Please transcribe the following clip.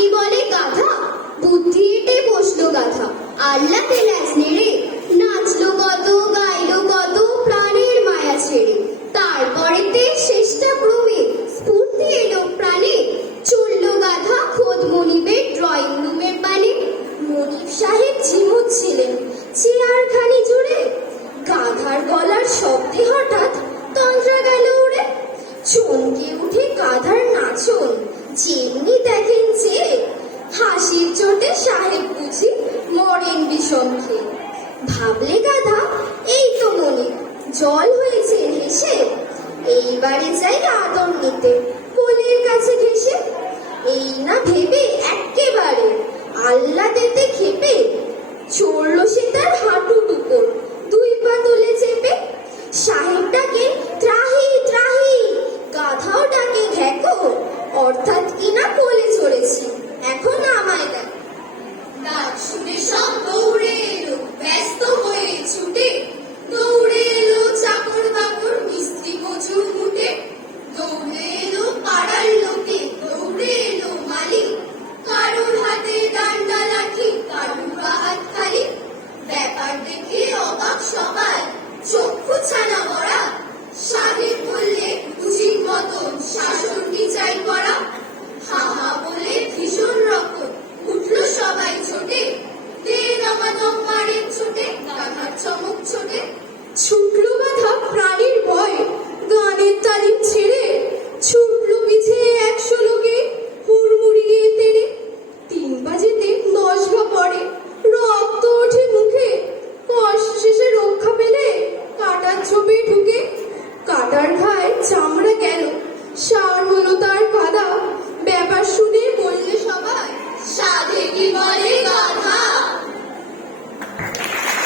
কি বলে গাধা, বুদ্ধি এঁটে বসলো গাধা, আল্লাতে ল্যাজ নেড়ে, নাচলো কত গাইলো কত প্রাণের মায়া ছেড়ে। তারপরেতে শেষটা ক্রমে স্ফূর্তি এলো প্রাণে, চললো গাধা খোদ মনিবের ড্রয়িং রুমের পানে। মনিব সাহেব ঝিমুচ্ছিলেন চেয়ারখানি জুড়ে, গাধার গলার শব্দে হঠাৎ তন্দ্রা গেল উড়ে। চমকে উঠে গাধার নাচন যেমনি দেখেন যে, হাসির চোটে সাহেব বুঝি মরেন বিষম খেয়ে। ভাবলে গাধা এই তো মনিব, জল হয়েছে হেসে, এইবারে যাই আদর নিতে কোলের কাছে ঘেসে। এই না ভেবে এক্কেবারে আল্লাহ দিতে খেপে চড়লো সে তার